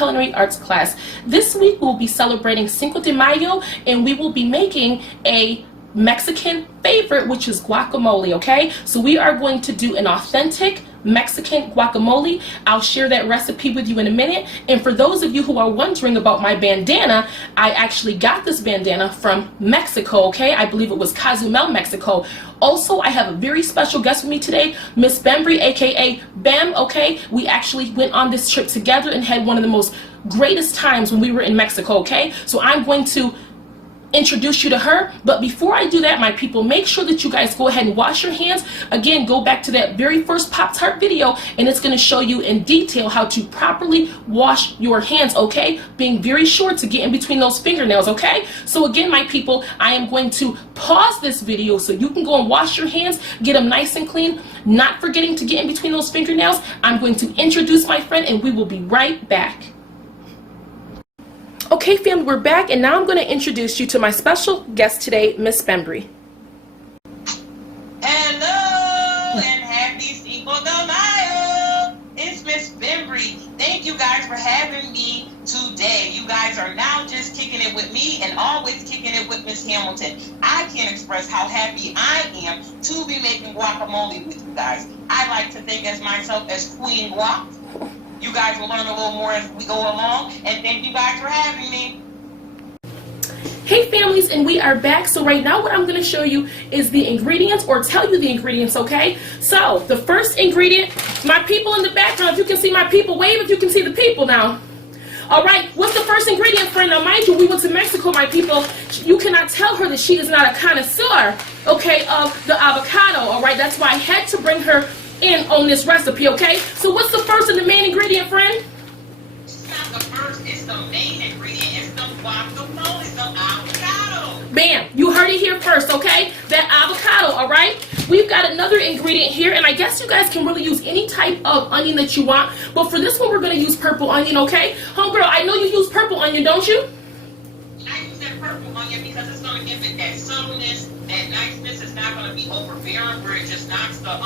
culinary arts class. This week we'll be celebrating Cinco de Mayo, and we will be making a Mexican favorite, which is guacamole. Okay, so we are going to do an authentic Mexican guacamole. I'll share that recipe with you in a minute. And for those of you who are wondering about my bandana, I actually got this bandana from Mexico. Okay, I believe it was Cozumel, Mexico. Also, I have a very special guest with me today, Miss Bembry, aka Bem. Okay, we actually went on this trip together and had one of the most greatest times when we were in Mexico. Okay, so I'm going to introduce you to her, but before I do that, my people, make sure that you guys go ahead and wash your hands. Again, go back to that very first Pop-Tart video, and it's going to show you in detail how to properly wash your hands, okay? Being very sure to get in between those fingernails, okay? So again, my people, I am going to pause this video so you can go and wash your hands, get them nice and clean, not forgetting to get in between those fingernails. I'm going to introduce my friend, and we will be right back. Okay, family, we're back, and now I'm going to introduce you to my special guest today, Miss Bembry. Hello, and happy Cinco de Mayo. It's Miss Bembry. Thank you guys for having me today. You guys are now just kicking it with me and always kicking it with Miss Hamilton. I can't express how happy I am to be making guacamole with you guys. I like to think as myself as Queen Guac. You guys will learn a little more as we go along, and thank you guys for having me. Hey families, and we are back. So right now what I'm going to show you is the ingredients, or tell you the ingredients, okay? So the first ingredient, my people in the background, if you can see my people, wave if you can see the people now. All right, what's the first ingredient, friend? Now mind you, we went to Mexico, my people. You cannot tell her that she is not a connoisseur, okay, of the avocado. All right, that's why I had to bring her in on this recipe, okay? So what's the first and the main ingredient, friend? It's not the first, it's the main ingredient. It's the guacamole, it's the avocado. Bam, you heard it here first, okay? That avocado, all right? We've got another ingredient here, and I guess you guys can really use any type of onion that you want, but for this one, we're gonna use purple onion, okay? Homegirl, I know you use purple onion, don't you? I use that purple onion because it's gonna give it that subtleness, that niceness. It's not gonna be overbearing where it just knocks the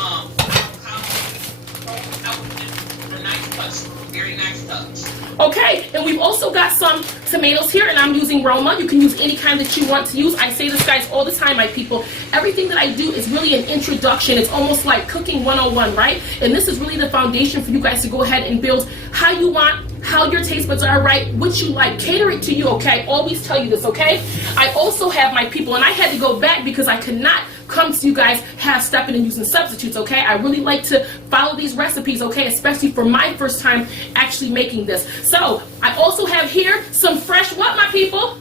nice touch, very nice touch. Okay, and we've also got some tomatoes here, and I'm using Roma. You can use any kind that you want to use. I say this, guys, all the time, my people. Everything that I do is really an introduction. It's almost like cooking 101, right? And this is really the foundation for you guys to go ahead and build how you want, how your taste buds are, right? What you like. Cater it to you, okay? Always tell you this, okay? I also have my people, and I had to go back because I could not come to you guys half-stepping and using substitutes, okay? I really like to follow these recipes, okay? Especially for my first time actually making this. So, I also have here some fresh what, my people?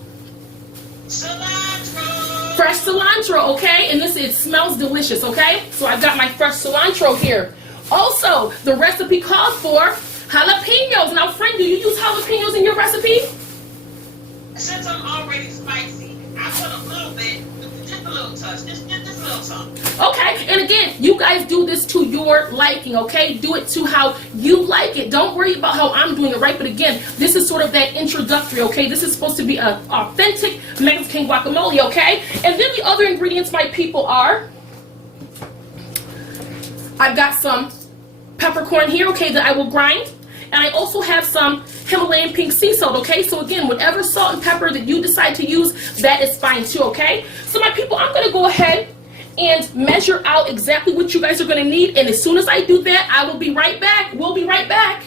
Cilantro! Fresh cilantro, okay? And it smells delicious, okay? So I've got my fresh cilantro here. Also, the recipe calls for jalapenos. Now, friend, do you use jalapenos in your recipe? Since I'm already spicy, I put a little bit, just a little touch, just a little something. Okay, and again, you guys do this to your liking, okay? Do it to how you like it. Don't worry about how I'm doing it, right? But again, this is sort of that introductory, okay? This is supposed to be an authentic Mexican guacamole, okay? And then the other ingredients, my people, are, I've got some peppercorn here, okay, that I will grind. And I also have some Himalayan pink sea salt, okay? So again, whatever salt and pepper that you decide to use, that is fine too, okay? So my people, I'm gonna go ahead and measure out exactly what you guys are gonna need. And as soon as I do that, I will be right back. We'll be right back.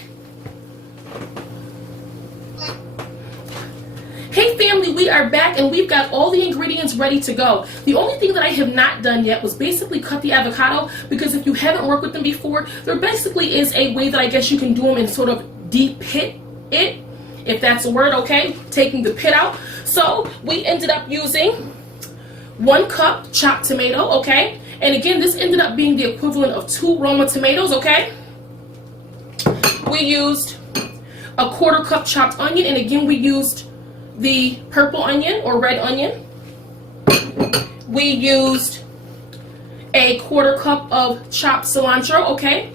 Hey family, we are back, and we've got all the ingredients ready to go. The only thing that I have not done yet was basically cut the avocado, because if you haven't worked with them before, there basically is a way that I guess you can do them and sort of de-pit it, if that's a word, okay? Taking the pit out. So we ended up using 1 cup chopped tomato, okay? And again, this ended up being the equivalent of 2 Roma tomatoes, okay? We used a 1/4 cup chopped onion, and again, we used the purple onion or red onion. We used a 1/4 cup of chopped cilantro, okay?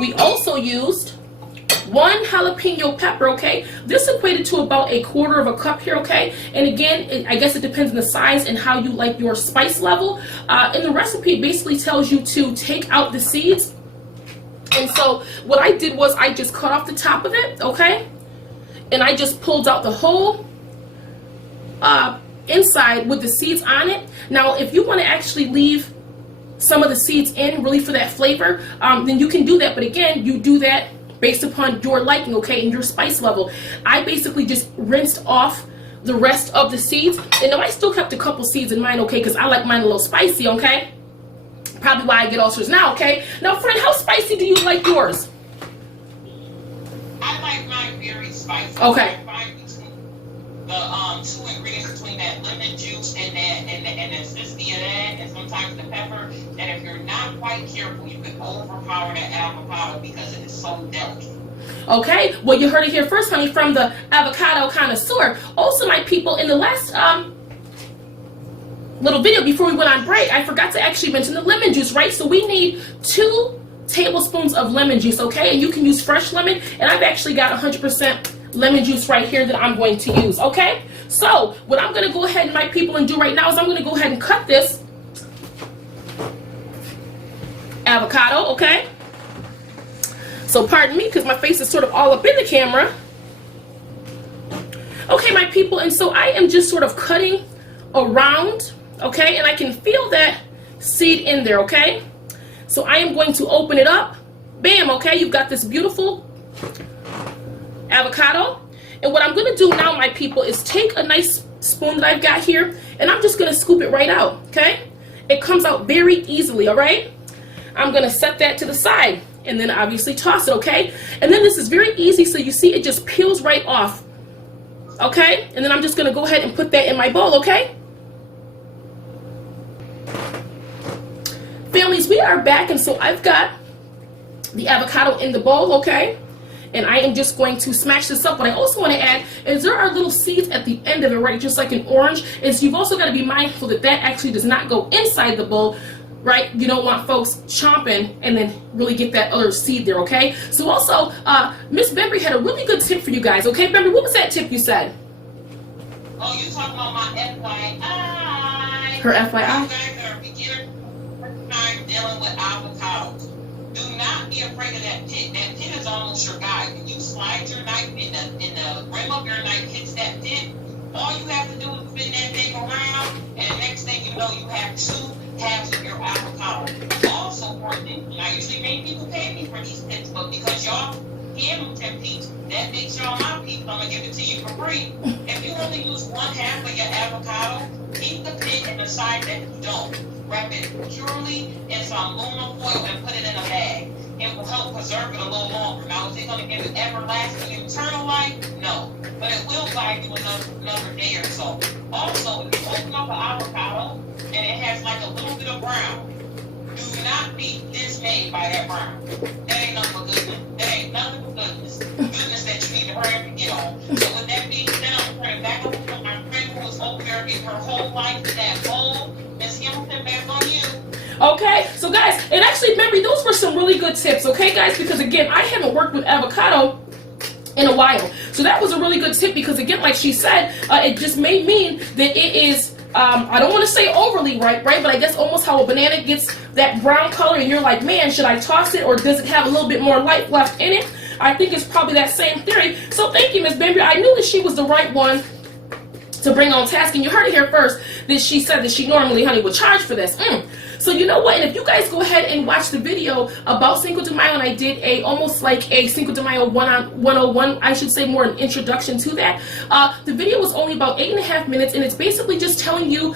We also used 1 jalapeno pepper, okay? This equated to about a 1/4 cup here, okay? And again, I guess it depends on the size and how you like your spice level. And the recipe basically tells you to take out the seeds. And so what I did was I just cut off the top of it, okay? and I just pulled out the whole inside with the seeds on it. Now, if you want to actually leave some of the seeds in really for that flavor, then you can do that. But again, you do that based upon your liking, okay, and your spice level. I basically just rinsed off the rest of the seeds, and I still kept a couple seeds in mine, okay, because I like mine a little spicy, okay. Probably why I get ulcers now, okay. Now, friend, how spicy do you like yours? I like mine very spicy. Okay. I find between the two ingredients, between that lemon juice and the acidity of that, and sometimes the pepper, that if you're not quite careful, you can overpower that avocado because it is so delicate. Okay, well, you heard it here first, honey, from the avocado connoisseur. Also, my people, in the last little video before we went on break, I forgot to actually mention the lemon juice, right? So we need 2 tablespoons of lemon juice, okay? And you can use fresh lemon, and I've actually got 100% lemon juice right here that I'm going to use, okay? So what I'm going to go ahead, my people, and do right now is I'm going to go ahead and cut this avocado, okay? So pardon me, because my face is sort of all up in the camera. Okay, my people, and so I am just sort of cutting around, okay? And I can feel that seed in there, okay? So I am going to open it up. Bam, okay? You've got this beautiful avocado. And what I'm going to do now, my people, is take a nice spoon that I've got here, and I'm just going to scoop it right out, okay? It comes out very easily, all right? I'm going to set that to the side. And then obviously toss it, okay? And then this is very easy, so you see it just peels right off, okay? And then I'm just gonna go ahead and put that in my bowl, okay? Families, we are back, and so I've got the avocado in the bowl, okay? And I am just going to smash this up. What I also want to add is there are little seeds at the end of it, right? Just like an orange. And so you've also got to be mindful that that actually does not go inside the bowl, right? You don't want folks chomping and then really get that other seed there, okay? So also, Miss Bembry had a really good tip for you guys, okay? Bembry, what was that tip you said? Oh, you talking about my FYI. Her FYI? You guys are beginner time dealing with avocados. Do not be afraid of that pit. That pit is almost your guide. When you slide your knife in the rim of your knife hits that pit, all you have to do is spin that thing around, and the next thing you know, you have 2 halves of your avocado. Also, and I usually make people pay me for these tips, but because y'all handle 10 pieces, that makes y'all my people. I'm gonna give it to you for free. If you only use 1/2 of your avocado, keep the pit in the side that you don't. Wrap it purely in some aluminum foil and put it in a bag. It will help preserve it a little longer. Now, is it going to give you everlasting eternal life? No. But it will guide you another day or so. Also, if you open up an avocado and it has like a little bit of brown, do not be dismayed by that brown. That ain't nothing but goodness. That ain't nothing but goodness. Goodness that you need to hurry up and get on. So with that being said, I'm going to turn it back over to my friend who was over there giving her whole life to that bowl. Miss Hamilton, back on you. Okay, so guys, and actually, remember, those were some really good tips, okay, guys? Because again, I haven't worked with avocado in a while. So that was a really good tip because, again, like she said, it just may mean that it is, I don't want to say overly ripe, right? But I guess almost how a banana gets that brown color and you're like, man, should I toss it or does it have a little bit more life left in it? I think it's probably that same theory. So thank you, Miss Bembry. I knew that she was the right one to bring on task, and you heard it here first that she said that she normally, honey, would charge for this. So you know what, and if you guys go ahead and watch the video about Cinco de Mayo, and I did almost like a Cinco de Mayo 101, I should say, more an introduction to that. The video was only about 8.5 minutes, and it's basically just telling you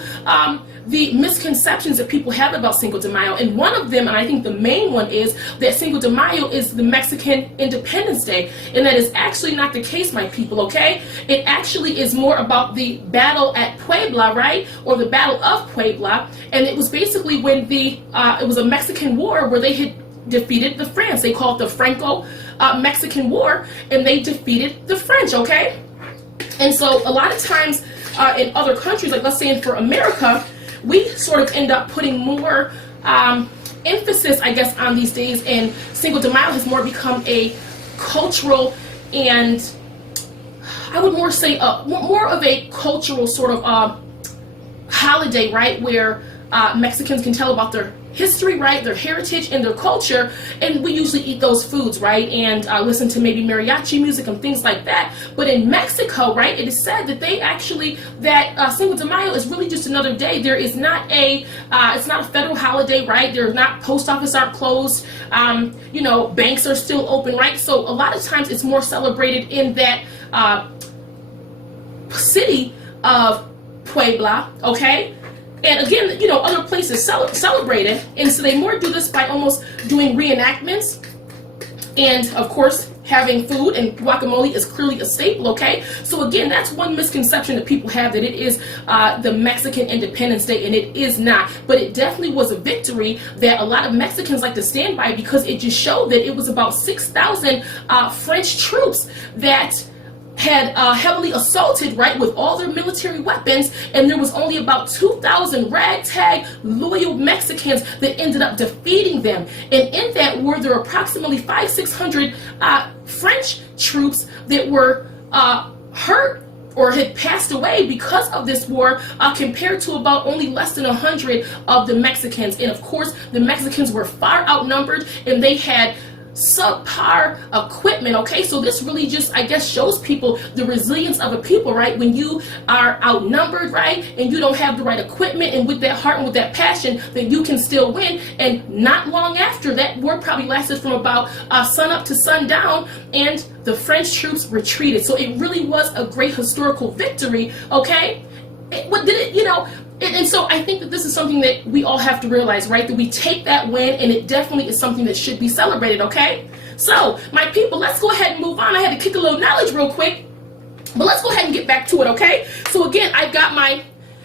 the misconceptions that people have about Cinco de Mayo. And one of them, and I think the main one, is that Cinco de Mayo is the Mexican Independence Day. And that is actually not the case, my people, okay? It actually is more about the battle at Puebla, right? Or the Battle of Puebla. And it was basically when it was a Mexican war where they had defeated the French. They called it the Franco-Mexican War, and they defeated the French, okay? And so a lot of times in other countries, like let's say for America, we sort of end up putting more emphasis, I guess, on these days, and Cinco de Mayo has more become a cultural and I would more say more of a cultural sort of holiday, right, where Mexicans can tell about their history, right, their heritage and their culture, and we usually eat those foods, right, and listen to maybe mariachi music and things like that. But in Mexico, right, it is said that they actually, that Cinco de Mayo is really just another day. There is not a, it's not a federal holiday, right, there's not, post office aren't closed, you know, banks are still open, right, so a lot of times it's more celebrated in that city of Puebla, okay? And again, you know, other places celebrate it, and so they more do this by almost doing reenactments, and of course having food, and guacamole is clearly a staple, okay? So again, that's one misconception that people have, that it is the Mexican Independence Day, and it is not. But it definitely was a victory that a lot of Mexicans like to stand by, because it just showed that it was about 6,000 French troops that had heavily assaulted, right, with all their military weapons, and there was only about 2,000 ragtag loyal Mexicans that ended up defeating them. And in that war, there were approximately 500-600 French troops that were hurt or had passed away because of this war, compared to about only less than 100 of the Mexicans. And of course, the Mexicans were far outnumbered, and they had subpar equipment, okay? So this really just, I guess, shows people the resilience of a people, right? When you are outnumbered, right, and you don't have the right equipment, and with that heart and with that passion, that you can still win. And not long after, that war probably lasted from about sun up to sundown, and the French troops retreated. So it really was a great historical victory, okay? What did it, you know, and so I think that this is something that we all have to realize, right? That we take that win, and it definitely is something that should be celebrated, okay? So, my people, let's go ahead and move on. I had to kick a little knowledge real quick, but let's go ahead and get back to it, okay? So again, I've got my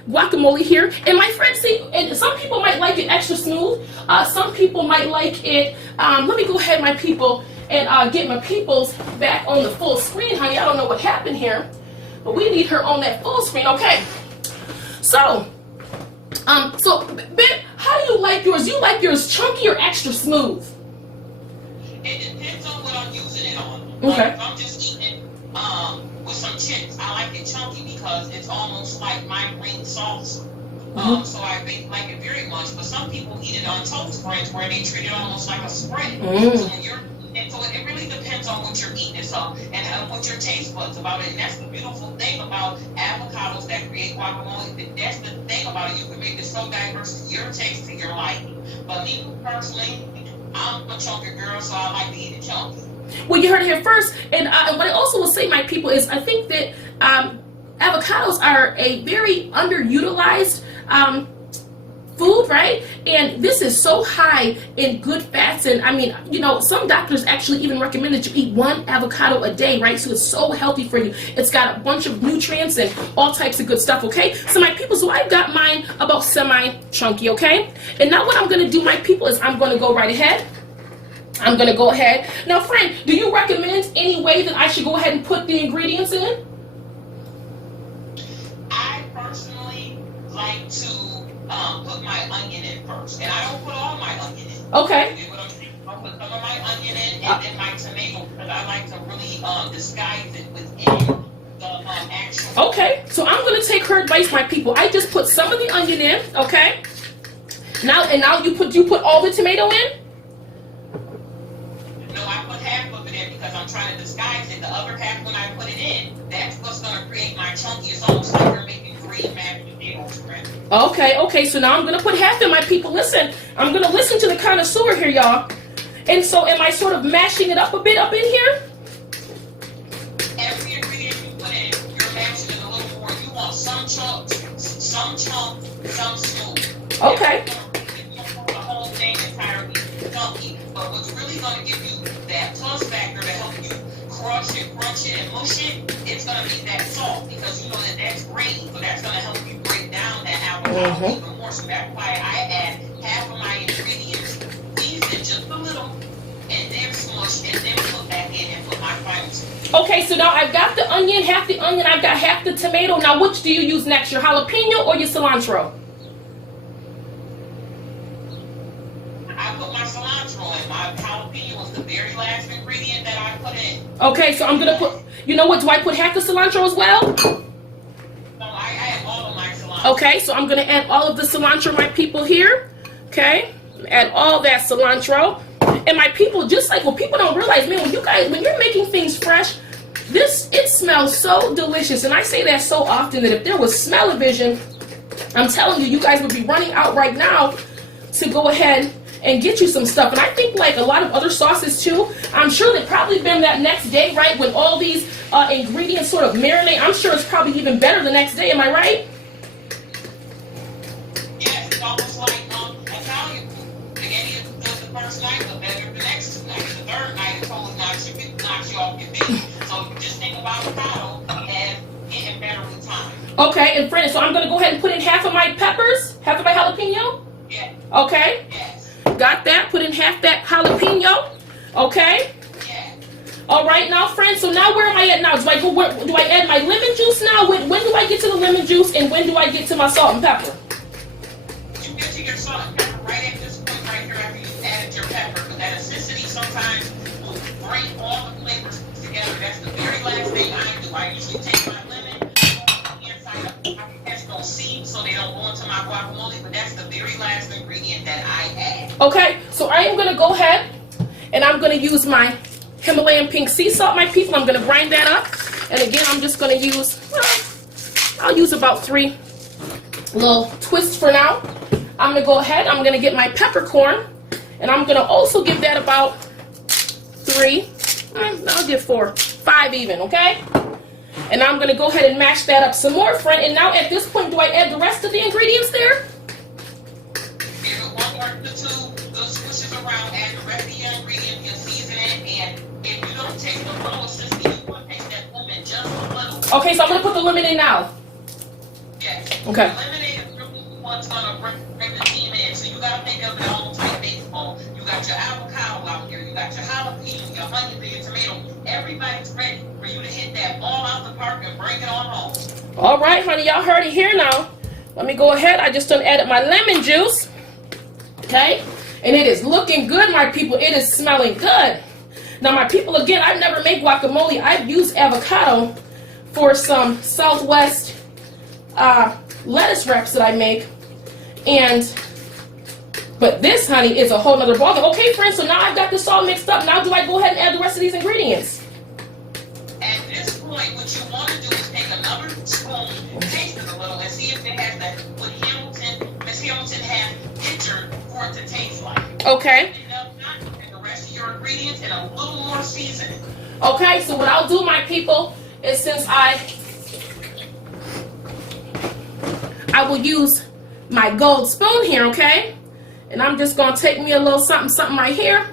guacamole here, and my friends, see, and some people might like it extra smooth. Some people might like it, let me go ahead, my people, and get my peoples back on the full screen, honey. I don't know what happened here, but we need her on that full screen, okay? So, Ben, how do you like yours? Do you like yours chunky or extra smooth? It depends on what I'm using it on. Okay. If I'm just eating with some chips, I like it chunky because it's almost like my green sauce. So I like it very much. But some people eat it on toast breads where they treat it almost like a spread. So it really depends on what you're eating, and what your taste buds about it. And that's the beautiful thing about avocados that create guacamole. That's the thing about it. You can make it so diverse to your taste, to your liking. But me personally, I'm a chunky girl, so I like to eat it chunky. Well, you heard it here first. And what I also will say, my people, is I think that avocados are a very underutilized food, right? And this is so high in good fats, and I mean, you know, some doctors actually even recommend that you eat 1 avocado a day, right? So it's so healthy for you. It's got a bunch of nutrients and all types of good stuff, okay? So my people, so I've got mine about semi-chunky, okay? And now what I'm gonna do, my people, is I'm gonna go right ahead. I'm gonna go ahead. Now, friend, do you recommend any way that I should go ahead and put the ingredients in? I personally like to put my onion in first, and I don't put all my onion in. Okay. You know what I'm saying? I'll put some of my onion in, and then my tomato, because I like to really disguise it within the actual. Okay, so I'm gonna take her advice, my people. I just put some of the onion in, okay? Now you put all the tomato in? No, I put half of it in because I'm trying to disguise it. The other half, when I put it in, that's what's gonna create my chunky. It's almost like you're making green mashed potatoes, friend. Okay, so now I'm gonna put half in, my people. Listen, I'm gonna listen to the connoisseur here, y'all. And so am I sort of mashing it up a bit up in here? Every ingredient you put in, you're mashing it a little more. You want some chunks, some smooth. Okay. The whole thing entirely chunky. But what's really gonna give you that plus factor to help you crush it, crunch it, and mush it, it's gonna be that salt, because you know that's grainy, so that's gonna help you break down that avocado even more. So that's why I add half of my ingredients, season just a little, and then smush, and then put back in and put my final seasoning. Okay, so now I've got the onion, half the onion, I've got half the tomato. Now which do you use next, your jalapeno or your cilantro? I put my cilantro in. My jalapeno was the very last ingredient that I put in. Okay, so I'm gonna put, you know what, do I put half the cilantro as well? No, I add all of my cilantro. Okay, so I'm gonna add all of the cilantro, my people, here. Okay, Add all that cilantro. And my people, just like what people don't realize, man, when you're making things fresh, it smells so delicious. And I say that so often that if there was smell-o-vision, I'm telling you, you guys would be running out right now to go ahead and get you some stuff. And I think like a lot of other sauces too, I'm sure they've probably been that next day, right, when all these ingredients sort of marinate. I'm sure it's probably even better the next day. Am I right? Yes, it's almost like Italian food. Again, it does the first night, but better the next night. The third night, it totally knocks you off your feet. So just think about avocado as getting better with time. Okay, and friends, so I'm going to go ahead and put in half of my peppers, half of my jalapeno. Yeah. Okay. Yes. Got that. Put in half that jalapeno. Okay. Yeah. All right, now, friends. So now where am I at now? Do I add my lemon juice now? When do I get to the lemon juice, and when do I get to my salt and pepper? You get to your salt and pepper right at this point right here after you've added your pepper. But that acidity sometimes will bring all the flavors together. That's the very last thing I do. I usually take my lemon, on the inside of it. I catch those seeds so they don't go into my guacamole. But that's the very last ingredient that I add. Okay, so I am going to go ahead and I'm going to use my Himalayan pink sea salt, my people. I'm going to grind that up. And again, I'm just going to use, I'll use about 3 little twists for now. I'm going to go ahead, I'm going to get my peppercorn, and I'm going to also give that about 3, I'll give 4, 5 even, okay? And I'm going to go ahead and mash that up some more, friend. And now at this point, do I add the rest of the ingredients there? Give it one more to 2 little swishes around, add the rest of your ingredient, your seasoning, and if you don't taste the little assistant, you want to taste that lemon just a little. Okay, so I'm going to put the lemon in now. Yes. Okay. The lemonade is really what's going to bring the team in. So you got to think of it almost like baseball. You got your avocado out here. You got your jalapeno, your onion, your tomato. Everybody's ready for you to hit that ball out the park and bring it on home. All right, honey, y'all heard it here now. Let me go ahead. I just done added my lemon juice. Okay? And it is looking good, my people. It is smelling good. Now, my people, again, I've never made guacamole. I've used avocado for some Southwest lettuce wraps that I make. But this, honey, is a whole nother ballgame. Okay, friends, so now I've got this all mixed up. Now do I go ahead and add the rest of these ingredients? At this point, what you want to do is take another spoon, taste it a little, and see if it has what Miss Hamilton has pictured for it to taste like. Okay. And the rest of your ingredients and a little more seasoning. Okay, so what I'll do, my people, is since I will use my gold spoon here, okay? And I'm just going to take me a little something right here.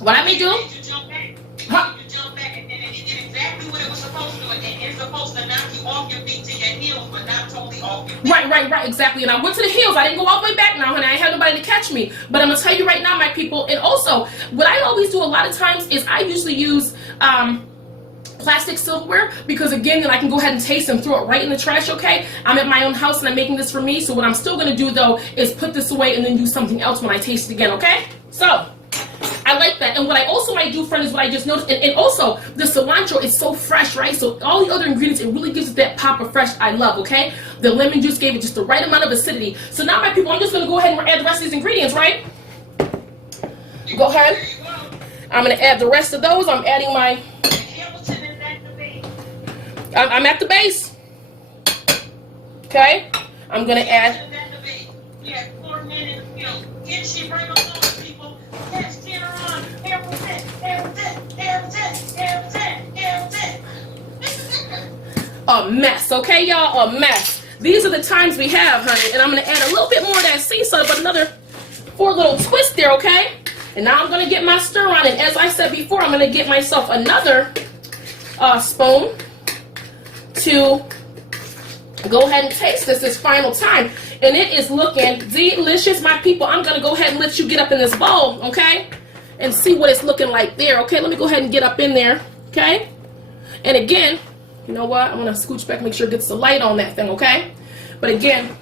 What I may do? You jump back. Huh? You jump back and then it did exactly what it was supposed to do. And it's supposed to knock you off your feet to your heels, but not totally off your feet. Right, exactly. And I went to the heels. I didn't go all the way back now, honey. I ain't had nobody to catch me. But I'm going to tell you right now, my people, and also, what I always do a lot of times is I usually use plastic silverware, because again, then I can go ahead and taste and throw it right in the trash, okay? I'm at my own house and I'm making this for me, so what I'm still going to do, though, is put this away and then do something else when I taste it again, okay? So, I like that. And what I also might do, friend, is what I just noticed, and also, the cilantro is so fresh, right? So, all the other ingredients, it really gives it that pop of fresh I love, okay? The lemon juice gave it just the right amount of acidity. So now, my people, I'm just going to go ahead and add the rest of these ingredients, right? Go ahead. I'm going to add the rest of those. I'm adding my... I'm at the base. Okay? I'm going to add... A mess, okay, y'all? A mess. These are the times we have, honey. And I'm going to add a little bit more of that sea salt, but another 4 little twists there, okay? And now I'm going to get my stir on. And as I said before, I'm going to get myself another spoon to go ahead and taste this final time. And it is looking delicious, my people. I'm going to go ahead and let you get up in this bowl, okay? And see what it's looking like there, okay? Let me go ahead and get up in there, okay? And again, you know what? I'm going to scooch back, make sure it gets the light on that thing, okay? But again,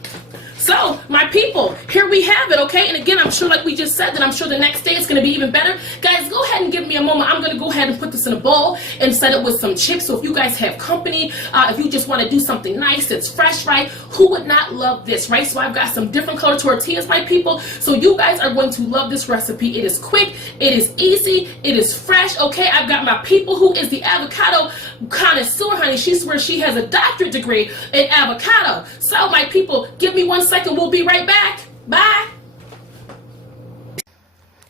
So, my people, here we have it, okay? And again, I'm sure, like we just said, that I'm sure the next day it's going to be even better. Guys, go ahead and give me a moment. I'm going to go ahead and put this in a bowl and set it with some chips. So if you guys have company, if you just want to do something nice that's fresh, right? Who would not love this, right? So I've got some different color tortillas, my people. So you guys are going to love this recipe. It is quick, it is easy, it is fresh, okay? I've got my people who is the avocado connoisseur, honey. She swears she has a doctorate degree in avocado. So my people, give me 1 second. We'll be right back. Bye.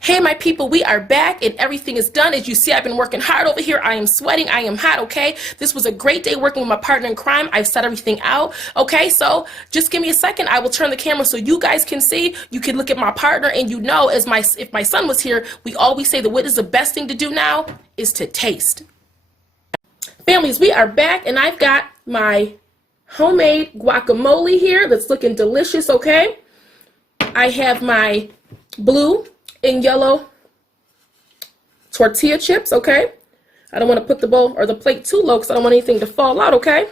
Hey, my people, we are back and everything is done. As you see, I've been working hard over here. I am sweating. I am hot, okay? This was a great day working with my partner in crime. I've set everything out, okay? So just give me a second. I will turn the camera so you guys can see. You can look at my partner and you know, if my son was here, we always say that what is the best thing to do now is to taste. Families, we are back and I've got my homemade guacamole here that's looking delicious, okay? I have my blue and yellow tortilla chips, okay? I don't want to put the bowl or the plate too low because I don't want anything to fall out, okay?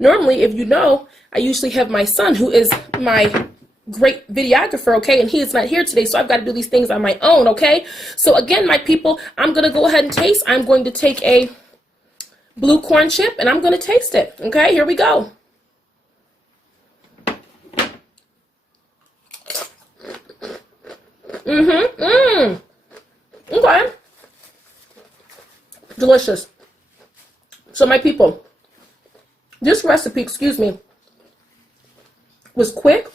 Normally, if you know, I usually have my son who is my great videographer, okay? And he is not here today, so I've got to do these things on my own, okay? So again, my people, I'm going to go ahead and taste. I'm going to take a blue corn chip and I'm going to taste it, okay? Here we go. Okay. Delicious. So my people, this recipe, excuse me, was quick.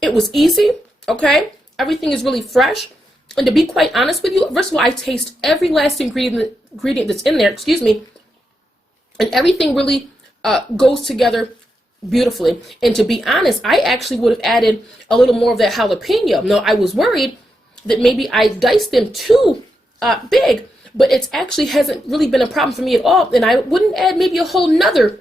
It was easy, okay? Everything is really fresh. And to be quite honest with you, first of all, I taste every last ingredient that's in there, excuse me, and everything really goes together beautifully. And to be honest, I actually would have added a little more of that jalapeno. No, I was worried that maybe I diced them too big, but it actually hasn't really been a problem for me at all. And I wouldn't add maybe a whole nother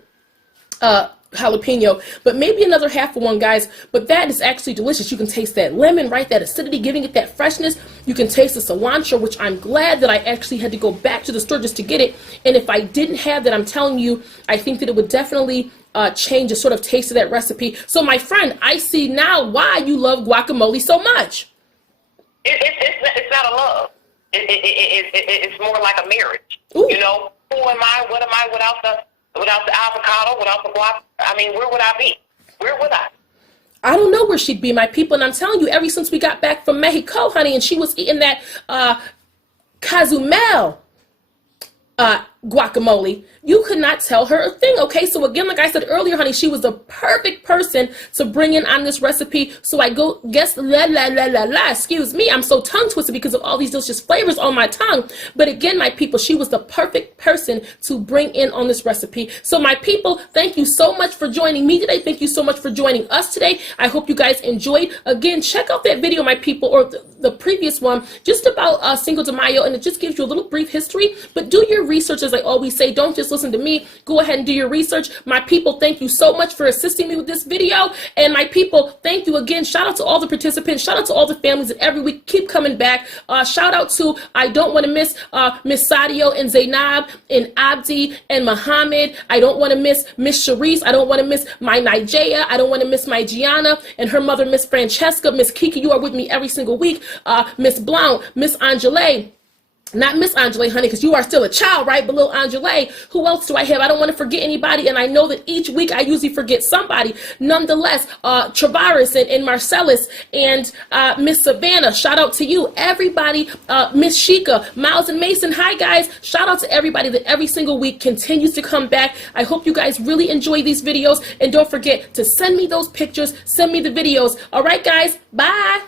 jalapeno, but maybe another half of one, guys. But that is actually delicious. You can taste that lemon, right? That acidity, giving it that freshness. You can taste the cilantro, which I'm glad that I actually had to go back to the store just to get it. And if I didn't have that, I'm telling you, I think that it would definitely change the sort of taste of that recipe. So my friend, I see now why you love guacamole so much. It's not a love. It's more like a marriage. Ooh. You know, who am I? What am I without the avocado, without the guac? I mean, where would I be? Where would I? I don't know where she'd be, my people. And I'm telling you, ever since we got back from Mexico, honey, and she was eating that Cozumel guacamole, you could not tell her a thing, okay? So again, like I said earlier, honey, she was the perfect person to bring in on this recipe. So I go, excuse me, I'm so tongue twisted because of all these delicious flavors on my tongue. But again, my people, she was the perfect person to bring in on this recipe. So my people, thank you so much for joining me today. Thank you so much for joining us today. I hope you guys enjoyed. Again, check out that video, my people, or the previous one, just about Cinco de Mayo, and it just gives you a little brief history. But do your research, as I always say. Don't just listen to me. Go ahead and do your research. My people, thank you so much for assisting me with this video. And my people, thank you again. Shout out to all the participants. Shout out to all the families that every week keep coming back. Shout out to, I don't want to miss Miss Sadio and Zainab and Abdi and Muhammad. I don't want to miss Miss Sharice. I don't want to miss my Nigeria. I don't want to miss my Gianna and her mother, Miss Francesca. Miss Kiki, you are with me every single week. Miss Blount, Miss Angele. Not Miss Angele, honey, because you are still a child, right? But little Angele, who else do I have? I don't want to forget anybody, and I know that each week I usually forget somebody. Nonetheless, Travaris and Marcellus and Miss Savannah, shout out to you. Everybody, Miss Sheikah, Miles and Mason, hi guys. Shout out to everybody that every single week continues to come back. I hope you guys really enjoy these videos, and don't forget to send me those pictures, send me the videos. All right, guys, bye.